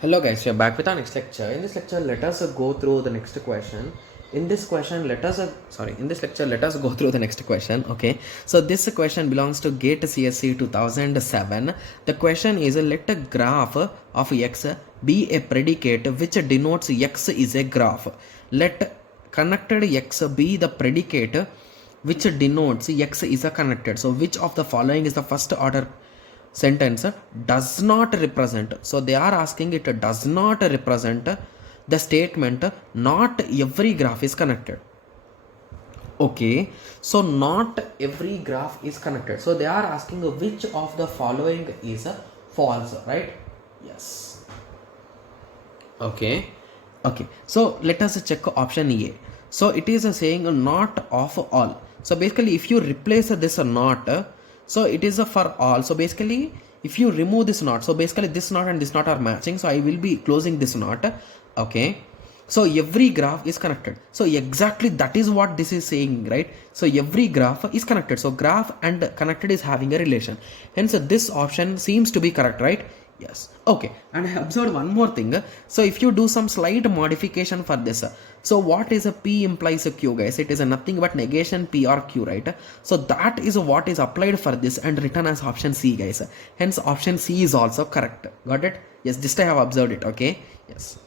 Hello guys, we are back with our next lecture. In this lecture, let us go through the next question. In this lecture, let us go through the next question. Okay, so this question belongs to GATE CSE 2007. The question is, let a graph of x be a predicate which denotes x is a graph. Let connected x be the predicate which denotes x is a connected. So which of the following is the first order sentence does not represent? So they are asking, it does not represent the statement not every graph is connected. Okay, so not every graph is connected. So they are asking which of the following is false, right? Yes. Okay. So let us check option A. So it is saying not of all. So basically, if you replace this not, so it is for all. So basically, if you remove this not, so basically this not and this not are matching. So I will be closing this not. Okay. So every graph is connected. So exactly that is what this is saying, right? So every graph is connected. So graph and connected is having a relation. Hence this option seems to be correct, right? Yes. Okay. And I observed one more thing. So if you do some slight modification for this, so what is a P implies a Q, guys? It is a nothing but negation P or Q, right? So that is what is applied for this and written as option C, guys. Hence option C is also correct. Got it? Yes, just I have observed it. Okay. Yes.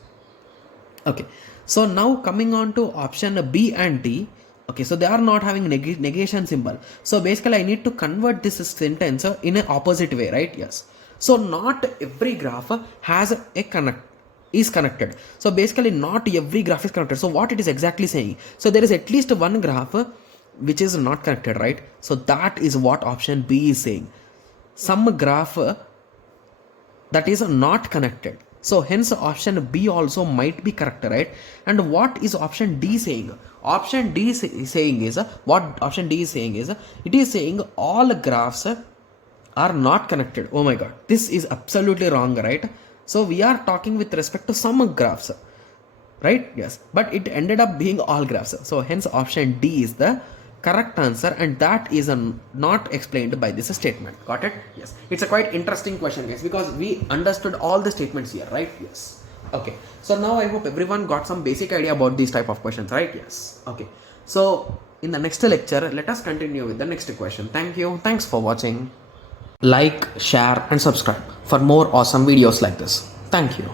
Okay. So now coming on to option B and D. Okay, so they are not having negation symbol. So basically I need to convert this sentence in an opposite way, right? Yes. So not every graph has a connected. So basically not every graph is connected. So what it is exactly saying? So there is at least one graph which is not connected, right? So that is what option B is saying. Some graph that is not connected. So hence option B also might be correct, right? And what is option D saying? Option D saying is, what option D is saying is, it is saying all graphs are not connected. Oh my god, this is absolutely wrong, right? So we are talking with respect to some graphs, right? Yes, but it ended up being all graphs. So hence option D is the correct answer, and that is not explained by this statement. Got it? Yes. It's a quite interesting question, guys, because we understood all the statements here, right? Yes. Okay, so now I hope everyone got some basic idea about these type of questions, right? Yes. Okay, so in the next lecture, let us continue with the next question. Thank you. Thanks for watching. Like, share and subscribe for more awesome videos like this. Thank you.